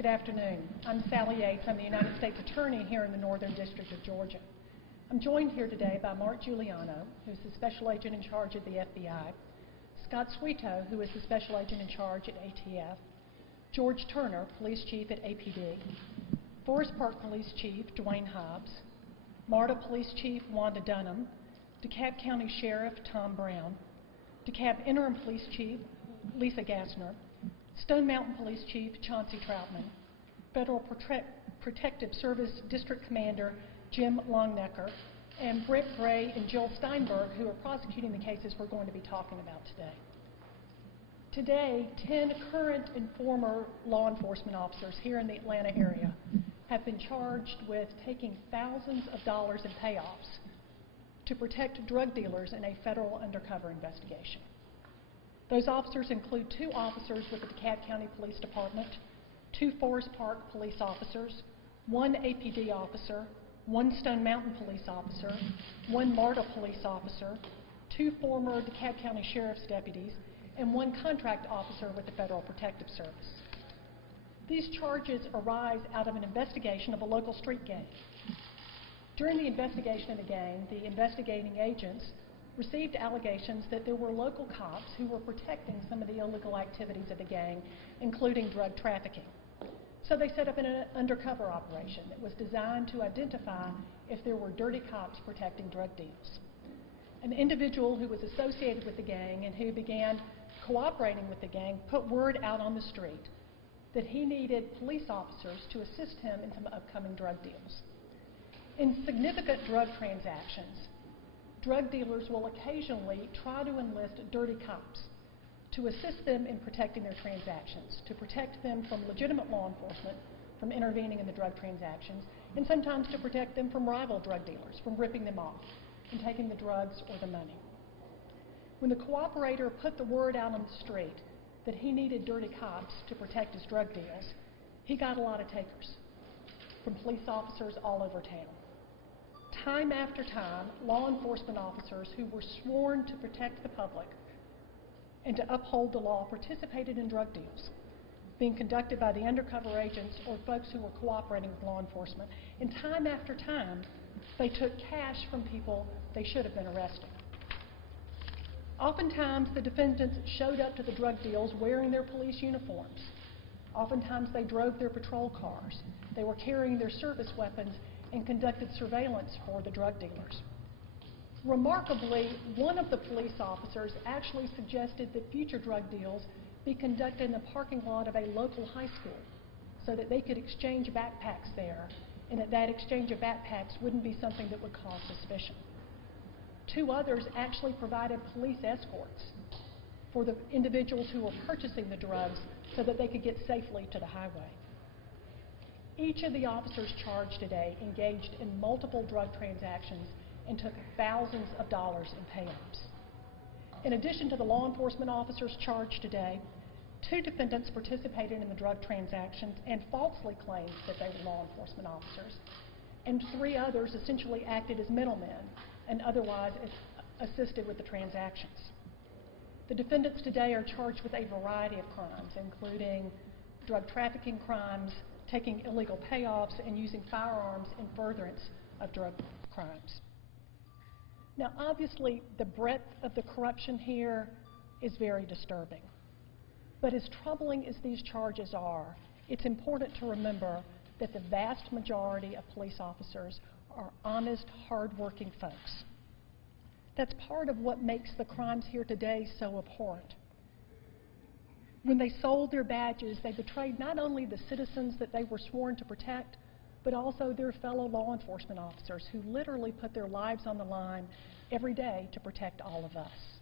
Good afternoon. I'm Sally Yates. I'm the United States Attorney here in the Northern District of Georgia. I'm joined here today by Mark Giuliano, who's the Special Agent in charge at the FBI, Scott Sweeto, who is the Special Agent in charge at ATF, George Turner, Police Chief at APD, Forest Park Police Chief Dwayne Hobbs, MARTA Police Chief Wanda Dunham, DeKalb County Sheriff Tom Brown, DeKalb Interim Police Chief Lisa Gassner, Stone Mountain Police Chief Chauncey Troutman, Federal Protective Service District Commander Jim Longnecker, and Brett Gray and Jill Steinberg, who are prosecuting the cases we're going to be talking about today. Today, 10 current and former law enforcement officers here in the Atlanta area have been charged with taking thousands of dollars in payoffs to protect drug dealers in a federal undercover investigation. Those officers include 2 officers with the DeKalb County Police Department, 2 Forest Park police officers, 1 APD officer, 1 Stone Mountain police officer, 1 MARTA police officer, 2 former DeKalb County Sheriff's deputies, and 1 contract officer with the Federal Protective Service. These charges arise out of an investigation of a local street gang. During the investigation of the gang, the investigating agents received allegations that there were local cops who were protecting some of the illegal activities of the gang, including drug trafficking. So they set up an undercover operation that was designed to identify if there were dirty cops protecting drug deals. An individual who was associated with the gang and who began cooperating with the gang put word out on the street that he needed police officers to assist him in some upcoming drug deals. In significant drug transactions, drug dealers will occasionally try to enlist dirty cops to assist them in protecting their transactions, to protect them from legitimate law enforcement from intervening in the drug transactions, and sometimes to protect them from rival drug dealers from ripping them off and taking the drugs or the money. When the cooperator put the word out on the street that he needed dirty cops to protect his drug deals, he got a lot of takers from police officers all over town. Time after time, law enforcement officers who were sworn to protect the public and to uphold the law participated in drug deals being conducted by the undercover agents or folks who were cooperating with law enforcement. And time after time, they took cash from people they should have been arresting. Oftentimes, the defendants showed up to the drug deals wearing their police uniforms. Oftentimes, they drove their patrol cars. They were carrying their service weapons and conducted surveillance for the drug dealers. Remarkably, one of the police officers actually suggested that future drug deals be conducted in the parking lot of a local high school so that they could exchange backpacks there, and that exchange of backpacks wouldn't be something that would cause suspicion. 2 others actually provided police escorts for the individuals who were purchasing the drugs so that they could get safely to the highway. Each of the officers charged today engaged in multiple drug transactions and took thousands of dollars in payoffs. In addition to the law enforcement officers charged today, 2 defendants participated in the drug transactions and falsely claimed that they were law enforcement officers, and 3 others essentially acted as middlemen and otherwise assisted with the transactions. The defendants today are charged with a variety of crimes, including drug trafficking crimes, taking illegal payoffs, and using firearms in furtherance of drug crimes. Now, obviously, the breadth of the corruption here is very disturbing. But as troubling as these charges are, it's important to remember that the vast majority of police officers are honest, hard-working folks. That's part of what makes the crimes here today so abhorrent. When they sold their badges, they betrayed not only the citizens that they were sworn to protect, but also their fellow law enforcement officers who literally put their lives on the line every day to protect all of us.